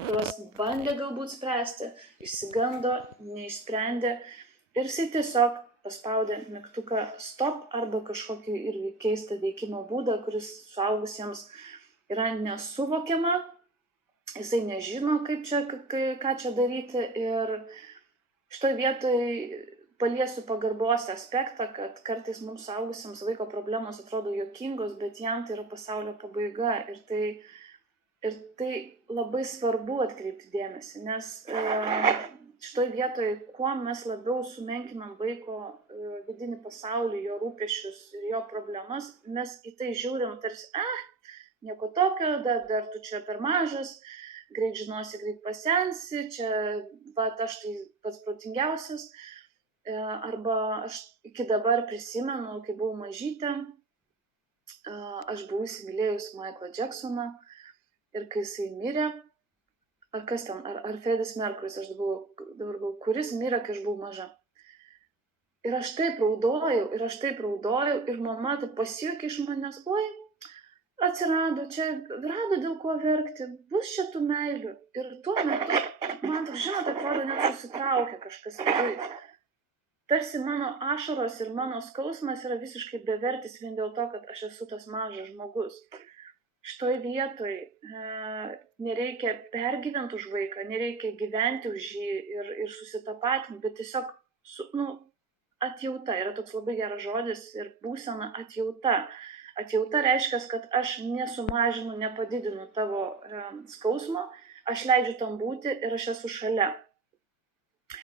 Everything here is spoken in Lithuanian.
kuriuos bandė galbūt spręsti, išsigando, neišsprendė ir jisai tiesiog paspaudė mygtuką stop arba kažkokį irgi keistą veikimo būdą, kuris suaugusiems yra nesuvokiama, jisai nežino, ką čia daryti ir šitoj vietoj paliesiu pagarbos aspektą, kad kartais mums suaugusiems vaiko problemos atrodo juokingos, bet jam tai yra pasaulio pabaiga ir tai labai svarbu atkreipti dėmesį, nes šitoj vietoj, kuo mes labiau sumenkinam vaiko vidinį pasaulį, jo rūpesčius ir jo problemas, mes į tai žiūrim tarsi, nieko tokio, dar tu čia per mažas, greit žinosi, greit pasensi, čia, aš tai pats protingiausias. Arba aš iki dabar prisimenu, kai buvau mažytė, aš buvau įsimylėjus Michaelą Jacksoną ir kai jisai mirė, ar kas ten, ar Freddis Mercury's, aš dabar galvoju, kuris mirė, kai aš buvau maža. Ir aš taip raudojau ir mama taip pasijuokė iš manęs, oi, atsirado, čia rado dėl ko verkti, bus čia tų meilių. Ir tuo metu, man taip, žinot, atrodo, net susitraukia kažkas viduj. Tarsi mano ašaros ir mano skausmas yra visiškai bevertis vien dėl to, kad aš esu tas mažas žmogus. Šitoj vietoj nereikia pergyventi už vaiką, nereikia gyventi už jį ir susitapatinti, bet tiesiog atjauta yra toks labai geras žodis ir būsena atjauta. Atjauta reiškia, kad aš nesumažinu, nepadidinu tavo skausmo, aš leidžiu tam būti ir aš esu šalia.